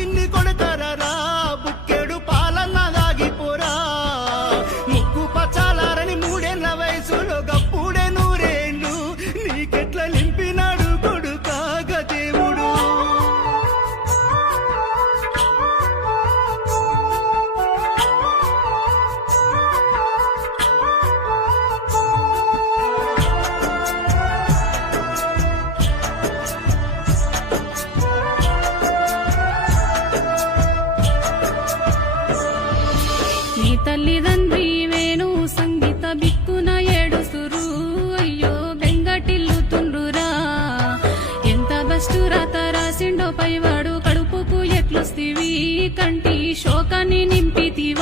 చిన్ని కొడతారా బుక్కెడు పాలన్న దాగిపోరా ముక్కు పచ్చాలారని 3 ఏళ్ల వయసులో గప్పుడే 100 ఏళ్ళు నీకెట్లా లింపినాడు కొడుకాగ దేవుడు. నీ తల్లిదండ్రి వేణు సంగీత బిక్కున ఏడుసురు అయ్యో బెంగటిల్లుతుండ్రురా ఎంత బస్టు రాత రాసిండో పైవాడు కడుపుకు ఎట్లొస్తివి కంటి శోకాన్ని నింపితివి.